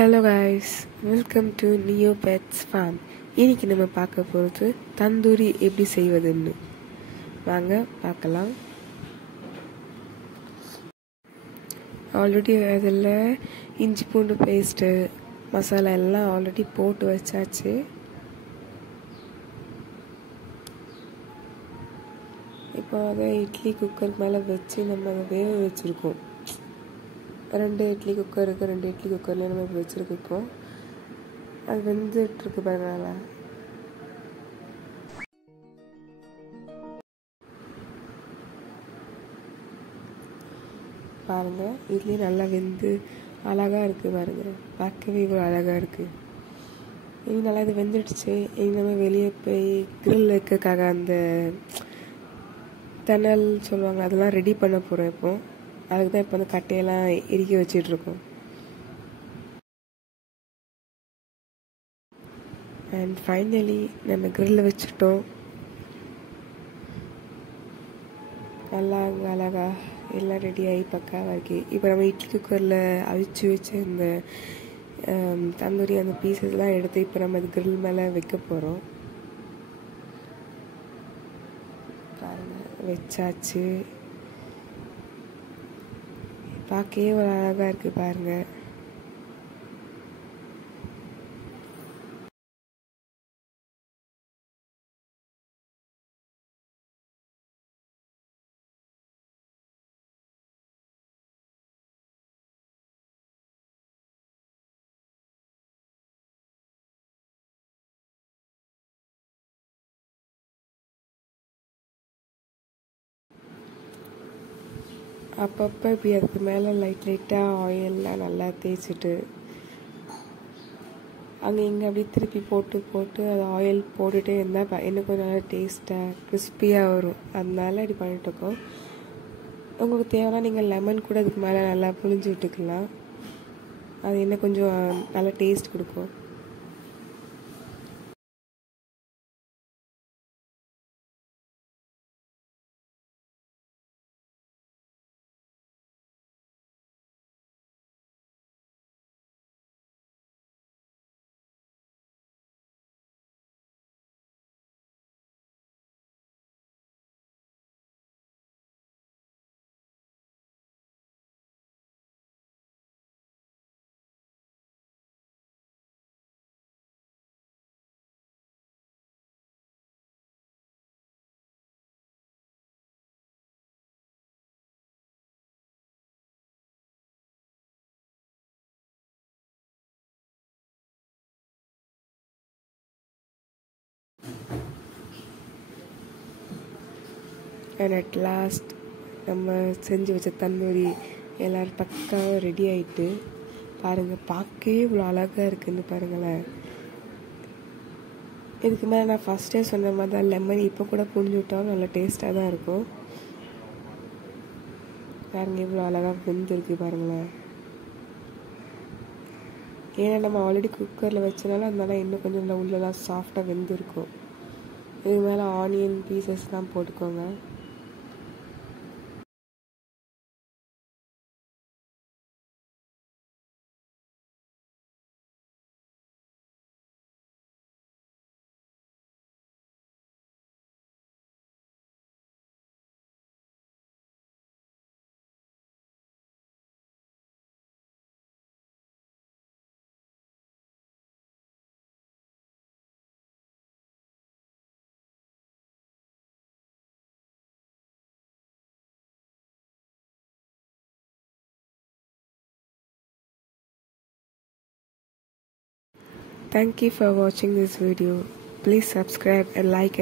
Hello guys, welcome to Neo Pets Farm. இன்னைக்கு நம்ம பார்க்க போகிறது தந்தூரி எப்படி செய்வதுன்னு வாங்க பார்க்கலாம். ஆல்ரெடி அதில் இஞ்சி பூண்டு பேஸ்ட்டு மசாலா எல்லாம் ஆல்ரெடி போட்டு வச்சாச்சு. இப்போ அதை இட்லி குக்கருக்கு மேலே வச்சு நம்ம அதை வேக வச்சுருக்கோம். ரெண்டு இட்லி குக்கர்லேயே நம்ம இப்போ வச்சுருக்கோம். அது வெந்துட்டுருக்கு பாருங்க. பாருங்கள், இட்லி நல்லா வெந்து அழகாக இருக்குது பாருங்கள். பார்க்கவே இவ்வளோ அழகாக இருக்குது. இனி நல்லா இது வெந்துடுச்சு. இனி நம்ம வெளியே போய் கிரில் வைக்கிறதுக்காக அந்த தணல் சொல்லுவாங்க, அதெல்லாம் ரெடி பண்ண போகிறோம். இப்போ அதுக்கு தான் இப்போ அந்த கட்டையெல்லாம் இறுக்கி வச்சிட்ருக்கோம். அண்ட் ஃபைனலி நம்ம கிரில்ல வச்சுட்டோம். நல்லா அழகா எல்லாம் ரெடி ஆகி பக்காவாக இருக்கு. இப்போ நம்ம இட்லி குக்கரில் அவிச்சு வச்ச இந்த தந்தூரி அந்த பீசஸ்லாம் எடுத்து இப்போ நம்ம அது கிரில் மேலே வைக்க போகிறோம். பாருங்கள், வச்சாச்சு. பார்க்கவே ஒரு அழகாக இருக்குது பாருங்கள். அப்பப்போ இப்படி அதுக்கு மேலே லைட்டாக ஆயிலெலாம் நல்லா தேய்ச்சிட்டு அங்கே இங்கே அப்படி திருப்பி போட்டு அது ஆயில் போட்டுகிட்டே இருந்தால் இன்னும் கொஞ்சம் நல்லா டேஸ்ட்டாக கிறிஸ்பியாக வரும். அதனால இப்படி பண்ணிட்டுருக்கோம். உங்களுக்கு தேவைன்னா நீங்கள் லெமன் கூட அதுக்கு மேலே நல்லா புழிஞ்சு விட்டுக்கலாம். அது இன்னும் கொஞ்சம் நல்லா டேஸ்ட் கொடுக்கும். அண்ட் அட் லாஸ்ட் நம்ம செஞ்சு வச்ச தந்தூரி எல்லோரும் பக்காவாக ரெடி ஆகிட்டு பாருங்கள். பார்க்கவே இவ்வளோ அழகாக இருக்குதுன்னு பாருங்களேன். இதுக்கு மேலே நான் ஃபஸ்ட்டே சொன்ன மாதிரி தான் லெமன் இப்போ கூட புழிஞ்சு விட்டாலும் நல்லா டேஸ்ட்டாக தான் இருக்கும். பாருங்கள், இவ்வளோ அழகாக வெந்திருக்கு பாருங்களேன். ஏன்னா நம்ம ஆல்ரெடி குக்கரில் வச்சனால அதனால இன்னும் கொஞ்சம் நல்லா உள்ளெல்லாம் சாஃப்டாக வெந்திருக்கும். இது மேலே ஆனியன் பீசஸ்லாம் போட்டுக்கோங்க. Thank you for watching this video. Please subscribe and like it.